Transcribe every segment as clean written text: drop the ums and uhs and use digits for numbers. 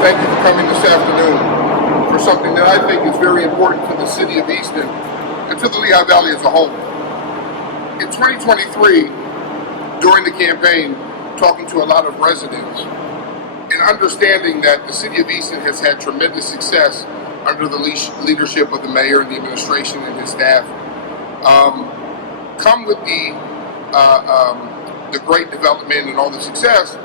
thank you for coming this afternoon for something that I think is very important to the city of Easton and to the Lehigh Valley as a whole. In 2023, during the campaign, talking to a lot of residents and understanding that the city of Easton has had tremendous success under the leadership of the mayor and the administration and his staff, come with the great development and all the success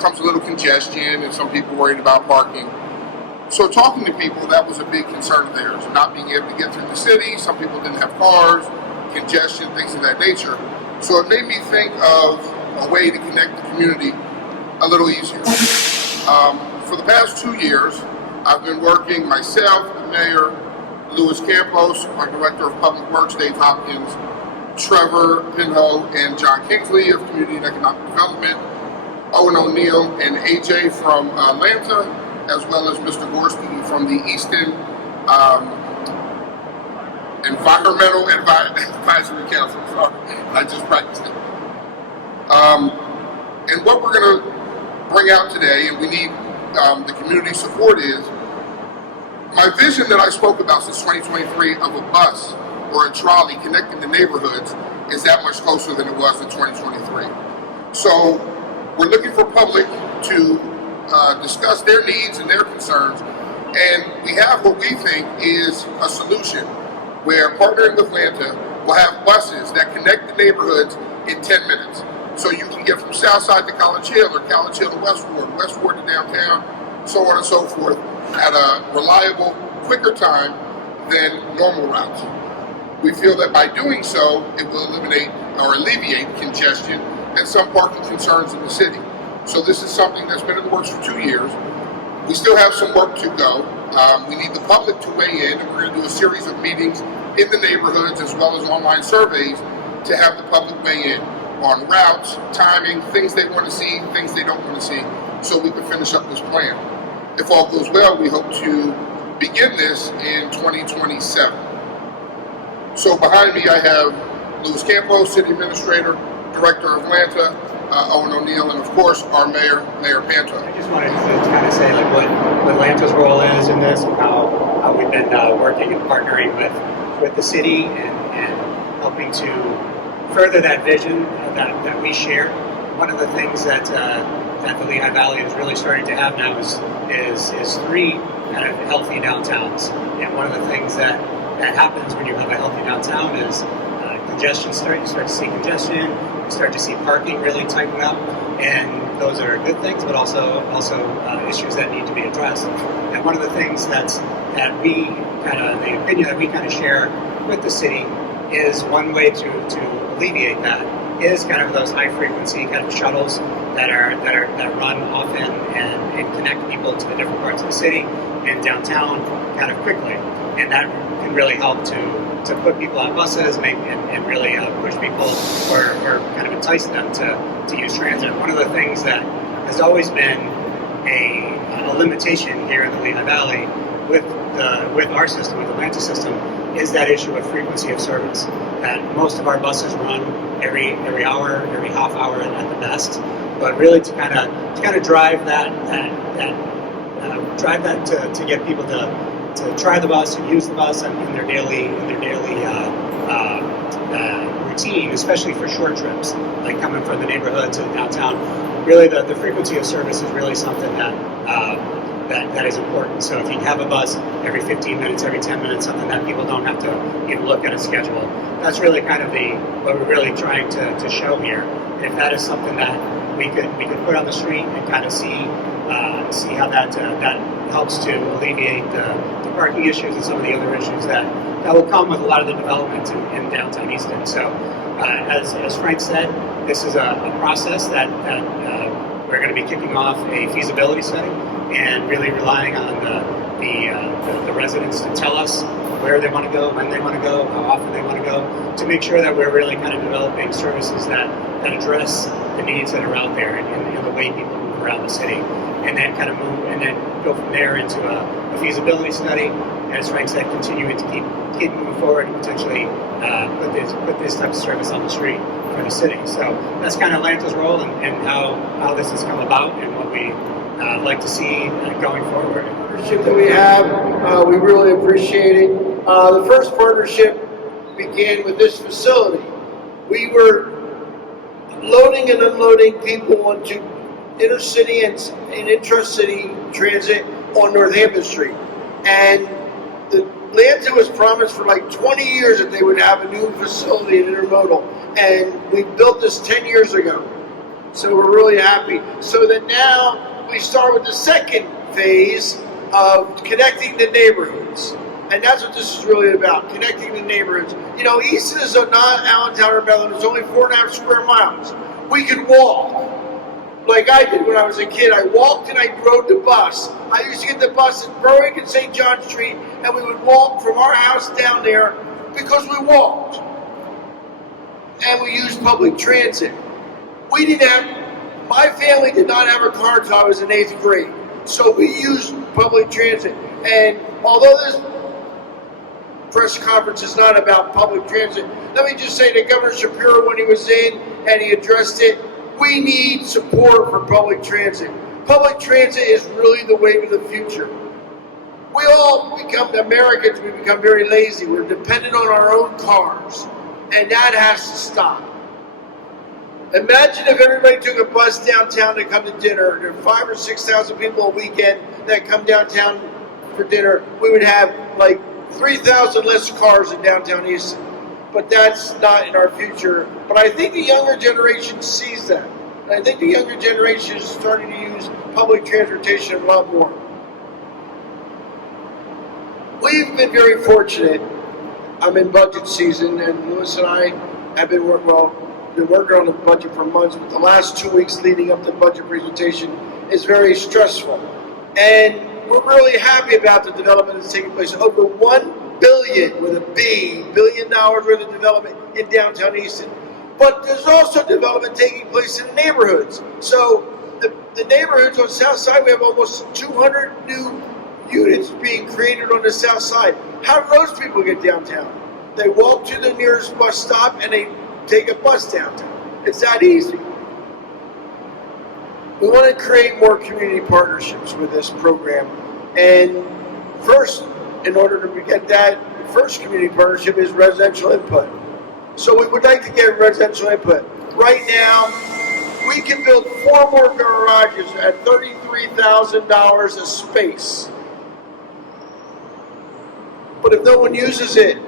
comes a little congestion and some people worried about parking. So talking to people, that was a big concern of theirs, not being able to get through the city. Some people didn't have cars, congestion, things of that nature. So it made me think of a way to connect the community a little easier. For the past 2 years, I've been working myself, the mayor, Louis Campos, our director of public works, Dave Hopkins, Trevor Pinho, and John Kingsley of community and economic development, Owen O'Neill and AJ from LANTA, as well as Mr. Gorski from the Easton Environmental Advisory Council. Sorry, I just practiced it. And what we're going to bring out today, and we need the community support, is my vision that I spoke about since 2023 of a bus or a trolley connecting the neighborhoods is that much closer than it was in 2023. So we're looking for public to discuss their needs and their concerns, and we have what we think is a solution where, partnering with LANTA, we'll have buses that connect the neighborhoods in 10 minutes. So you can get from Southside to College Hill or College Hill to Westward, Westward to downtown, so on and so forth, at a reliable, quicker time than normal routes. We feel that by doing so, it will eliminate or alleviate congestion and some parking concerns in the city. So this is something that's been in the works for 2 years. We still have some work to go. We need the public to weigh in, and we're going to do a series of meetings in the neighborhoods as well as online surveys to have the public weigh in on routes, timing, things they want to see, things they don't want to see, so we can finish up this plan. If all goes well, we hope to begin this in 2027. So behind me I have Louis Campos, City Administrator, Director of LANTA, Owen O'Neill, and of course our Mayor Panto. I just wanted to kind of say like what LANTA's role is in this, and how we've been working and partnering with the city and helping to further that vision that we share. One of the things that the Lehigh Valley is really starting to have now is three kind of healthy downtowns. And one of the things that happens when you have a healthy downtown is congestion. You start to see congestion. You start to see parking really tighten up, and those are good things, but also issues that need to be addressed. And one of the things the opinion that we kind of share with the city is one way to alleviate that is kind of those high frequency kind of shuttles that run often and connect people to the different parts of the city and downtown kind of quickly, and that can really help to put people on buses and really push people or kind of entice them to use transit. One of the things that has always been a limitation here in the Lehigh Valley with our system, with the LANTA system, is that issue of frequency of service. That most of our buses run every hour, every half hour at the best. But really to kind of drive that to get people to try the bus and use the bus in their daily routine, especially for short trips, like coming from the neighborhood to downtown. Really, the frequency of service is really something that is important. So if you have a bus every 15 minutes, every 10 minutes, something that people don't have to even look at a schedule, that's really kind of what we're really trying to show here. And if that is something that we could put on the street and kind of see how that helps to alleviate the parking issues and some of the other issues that will come with a lot of the development in downtown Easton. So as Frank said, this is a process that we're going to be kicking off a feasibility study and really relying on the residents to tell us where they want to go, when they want to go, how often they want to go, to make sure that we're really kind of developing services that address the needs that are out there and the way people move around the city, and then kind of move and then go from there into a feasibility study. As Frank said, continuing to keep moving forward and potentially put this type of service on the street for the city. So that's kind of LANTA's role and how this has come about and what we like to see going forward. Partnership that we have, we really appreciate it. The first partnership began with this facility. We were loading and unloading people onto intercity and intracity transit on Northampton Street. And the LANTA was promised for like 20 years that they would have a new facility in intermodal. And we built this 10 years ago. So we're really happy. So that now we start with the second phase of connecting the neighborhoods. And that's what this is really about, connecting the neighborhoods. You know, Easton is not Allentown or Bethlehem. It's only 4.5 square miles. We could walk, like I did when I was a kid. I walked and I rode the bus. I used to get the bus at Berwick and St. John Street, and we would walk from our house down there because we walked. And we used public transit. We didn't have, my family did not have a car until I was in 8th grade. So we used public transit. And although this press conference is not about public transit, let me just say that Governor Shapiro, when he was in and he addressed it, we need support for public transit. Public transit is really the way to the future. We all become Americans, we become very lazy. We're dependent on our own cars, and that has to stop. Imagine if everybody took a bus downtown to come to dinner. There are 5,000 or 6,000 people a weekend that come downtown for dinner. We would have like 3,000 less cars in downtown Easton. But that's not in our future. But I think the younger generation sees that. And I think the younger generation is starting to use public transportation a lot more. We've been very fortunate. I'm in budget season, and Lewis and I have been working on the budget for months, but the last 2 weeks leading up to budget presentation is very stressful. And we're really happy about the development that's taking place. Over $1 billion, with a B, $1 billion worth of development in downtown Easton. But there's also development taking place in the neighborhoods. So the neighborhoods on the south side, we have almost 200 new units being created on the south side. How do those people get downtown? They walk to the nearest bus stop and they take a bus downtown. It's that easy. We want to create more community partnerships with this program. And first, in order to get that, the first community partnership is residential input. So we would like to get residential input. Right now, we can build 4 more garages at $33,000 a space. But if no one uses it,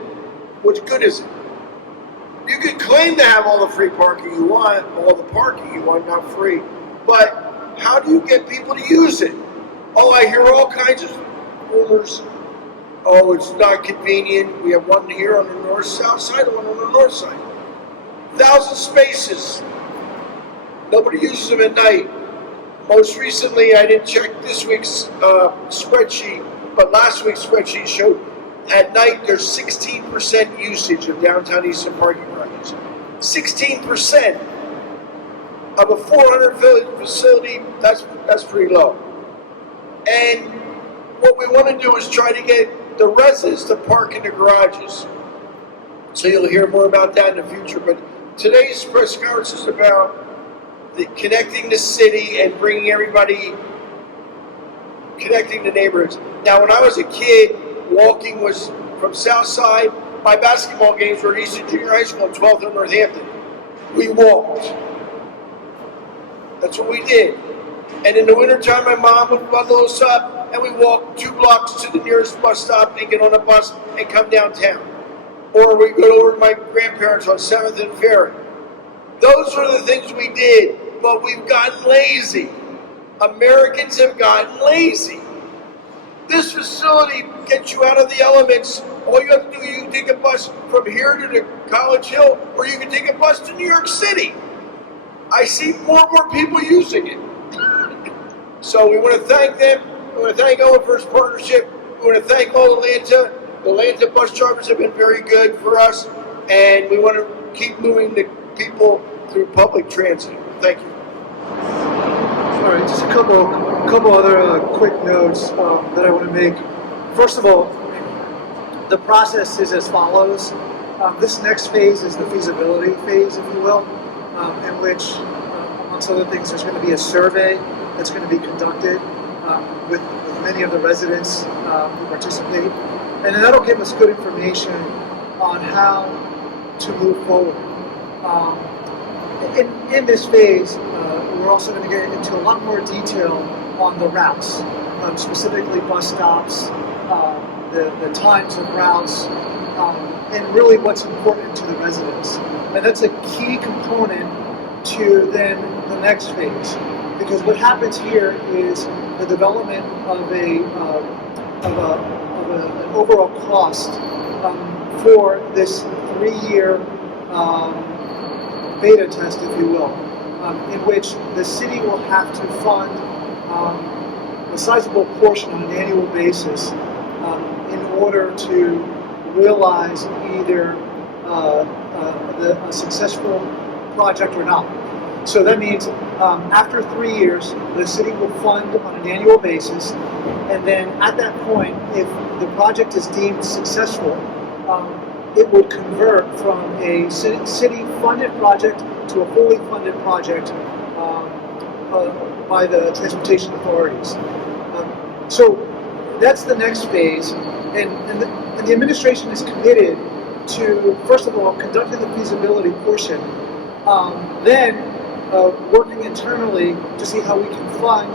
what good is it? You can claim to have all the free parking you want, all the parking you want, not free. But how do you get people to use it? Oh, I hear all kinds of rumors. Oh, it's not convenient. We have one here on the north-south side and one on the north side. 1,000 spaces. Nobody uses them at night. Most recently, I didn't check this week's spreadsheet, but last week's spreadsheet showed at night there's 16% usage of downtown Easton parking garages. 16% of a 400 facility, that's pretty low. And what we want to do is try to get the residents to park in the garages. So you'll hear more about that in the future. But today's press conference is about connecting the city and bringing everybody, connecting the neighborhoods. Now, when I was a kid, walking was from South Side. My basketball games were at Easton Junior High School in 12th and Northampton. We walked. That's what we did. And in the wintertime, my mom would bundle us up, and we walked 2 blocks to the nearest bus stop and get on a bus and come downtown. Or we go over to my grandparents on 7th and Ferry. Those are the things we did, but we've gotten lazy. Americans have gotten lazy. This facility gets you out of the elements. All you have to do, you can take a bus from here to the College Hill, or you can take a bus to New York City. I see more and more people using it. So we want to thank them. We want to thank Owen for his partnership. We want to thank all the LANTA. The LANTA bus drivers have been very good for us, and we want to keep moving the people through public transit. Thank you. All right, just a couple other quick notes that I want to make. First of all, the process is as follows. This next phase is the feasibility phase, if you will, in which, amongst other things, there's going to be a survey that's going to be conducted with many of the residents who participate. And then that'll give us good information on how to move forward. In this phase, we're also going to get into a lot more detail on the routes, specifically bus stops, the times of routes, and really what's important to the residents. And that's a key component to then the next phase, because what happens here is the development of an overall cost for this 3-year beta test, if you will, in which the city will have to fund a sizable portion on an annual basis in order to realize either a successful project or not. So that means after 3 years, the city will fund on an annual basis, and then at that point, if the project is deemed successful, it would convert from a city-funded project to a fully funded project by the transportation authorities. So that's the next phase, and the administration is committed to, first of all, conducting the feasibility portion, then working internally to see how we can fund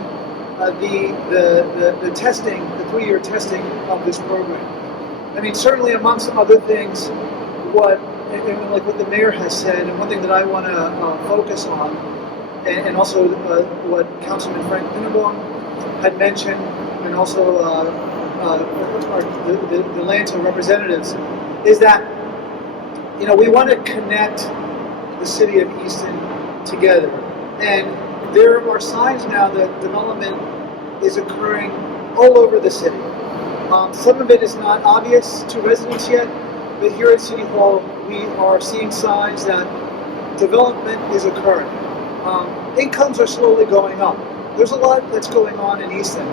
the testing, the 3-year testing of this program. I mean, certainly amongst other things, like what the mayor has said, and one thing that I want to focus on, and also what Councilman Pintabone had mentioned, and also the LANTA representatives, is that we want to connect the city of Easton together, and there are signs now that development is occurring all over the city. Some of it is not obvious to residents yet, but here at City Hall we are seeing signs that development is occurring. Incomes are slowly going up. There's a lot that's going on in Easton,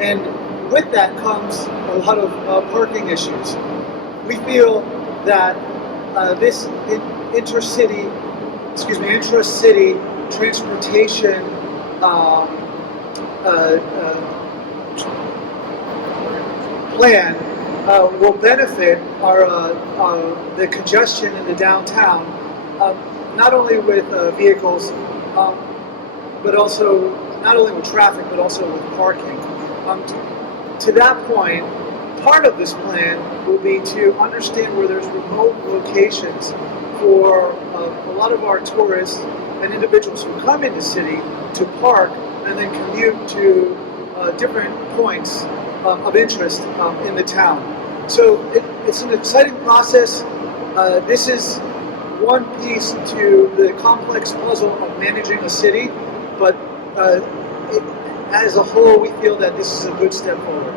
and with that comes a lot of parking issues. We feel that this intracity transportation plan will benefit the congestion in the downtown, not only with vehicles, but also not only with traffic, but also with parking. To that point, part of this plan will be to understand where there's remote locations for a lot of our tourists and individuals who come in the city to park and then commute to different points of interest in the town. So it's an exciting process. This is one piece to the complex puzzle of managing a city, but as a whole, we feel that this is a good step forward.